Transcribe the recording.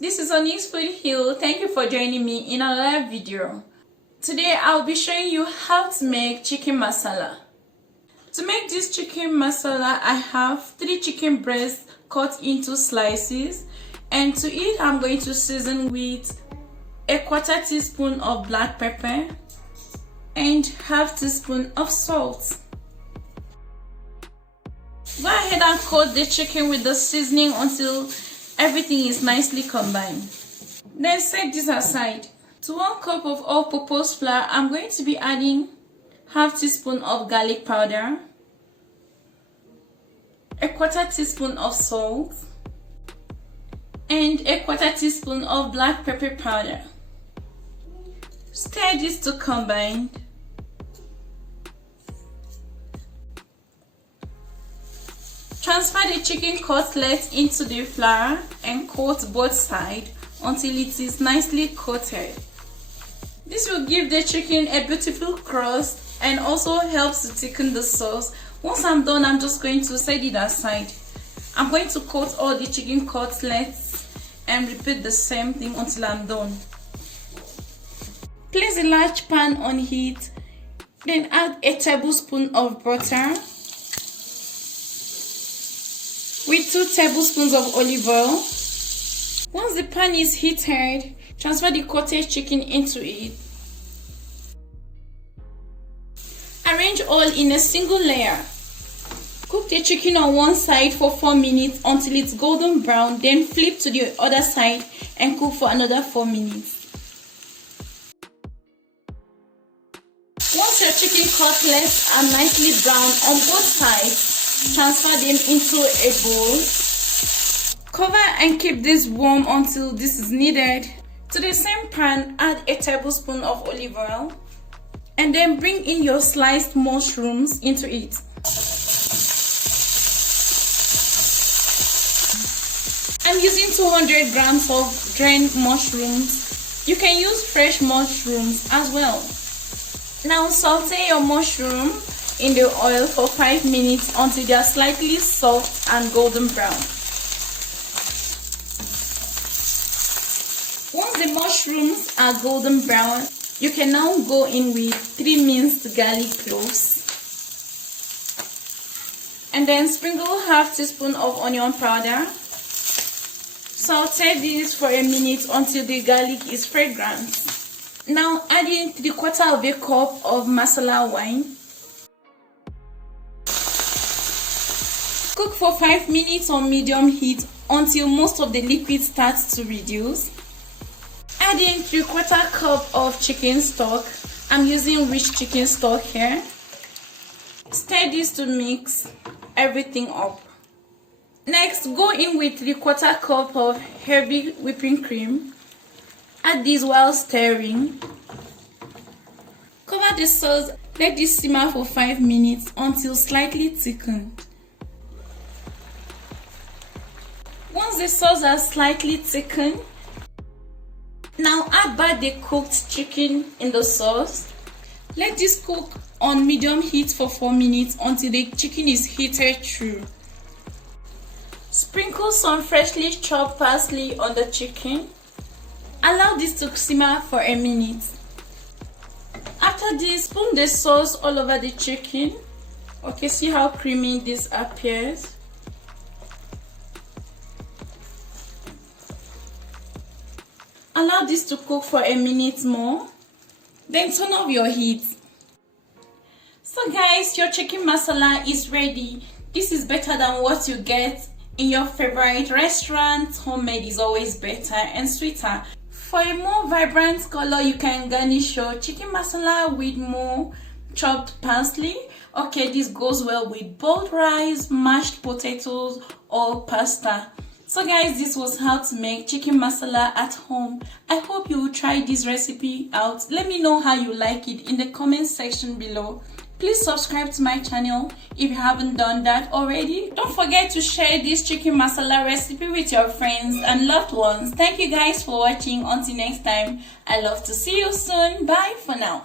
This is Onyx Food Hill. Thank you for joining me in another video. Today I'll be showing you how to make chicken masala. To make this chicken masala, I have 3 chicken breasts cut into slices, and to eat I'm going to season with a 1/4 teaspoon of black pepper and 1/2 teaspoon of salt. Go ahead and coat the chicken with the seasoning until everything is nicely combined. Then set this aside. To 1 cup of all-purpose flour, I'm going to be adding 1/2 teaspoon of garlic powder, a 1/4 teaspoon of salt, and a 1/4 teaspoon of black pepper powder. Stir this to combine. Transfer the chicken cutlet into the flour and coat both sides until it is nicely coated. This will give the chicken a beautiful crust and also helps to thicken the sauce. Once I'm done, I'm just going to set it aside. I'm going to coat all the chicken cutlets and repeat the same thing until I'm done. Place a large pan on heat, then add a tablespoon of butter with 2 tablespoons of olive oil. Once the pan is heated, transfer the coated chicken into it. Arrange all in a single layer. Cook the chicken on one side for 4 minutes until it's golden brown, then flip to the other side and cook for another 4 minutes. Once your chicken cutlets are nicely brown on both sides, transfer them into a bowl. Cover and keep this warm until this is needed. To the same pan, add a tablespoon of olive oil and then bring in your sliced mushrooms into it. I'm using 200 grams of drained mushrooms. You can use fresh mushrooms as well. Now saute your mushroom in the oil for 5 minutes until they are slightly soft and golden brown. Once the mushrooms are golden brown, you can now go in with 3 minced garlic cloves. And then sprinkle 1/2 teaspoon of onion powder. Saute this for a minute until the garlic is fragrant. Now add in 3/4 cup of Marsala wine. Cook for 5 minutes on medium heat until most of the liquid starts to reduce. Add in 3/4 cup of chicken stock. I'm using rich chicken stock here. Stir this to mix everything up. Next, go in with 3/4 cup of heavy whipping cream. Add this while stirring. Cover the sauce. Let this simmer for 5 minutes until slightly thickened. Once the sauce has slightly thickened, now add back the cooked chicken in the sauce. Let this cook on medium heat for 4 minutes until the chicken is heated through. Sprinkle some freshly chopped parsley on the chicken. Allow this to simmer for a minute. After this, spoon the sauce all over the chicken. Okay, see how creamy this appears. Allow this to cook for a minute more, then turn off your heat. So guys, your chicken masala is ready. This is better than what you get in your favorite restaurant. Homemade is always better and sweeter. For a more vibrant color, you can garnish your chicken masala with more chopped parsley. Okay, this goes well with boiled rice, mashed potatoes, or pasta. So guys, this was how to make chicken masala at home. I hope you will try this recipe out. Let me know how you like it in the comment section below. Please subscribe to my channel if you haven't done that already. Don't forget to share this chicken masala recipe with your friends and loved ones. Thank you guys for watching. Until next time, I love to see you soon. Bye for now.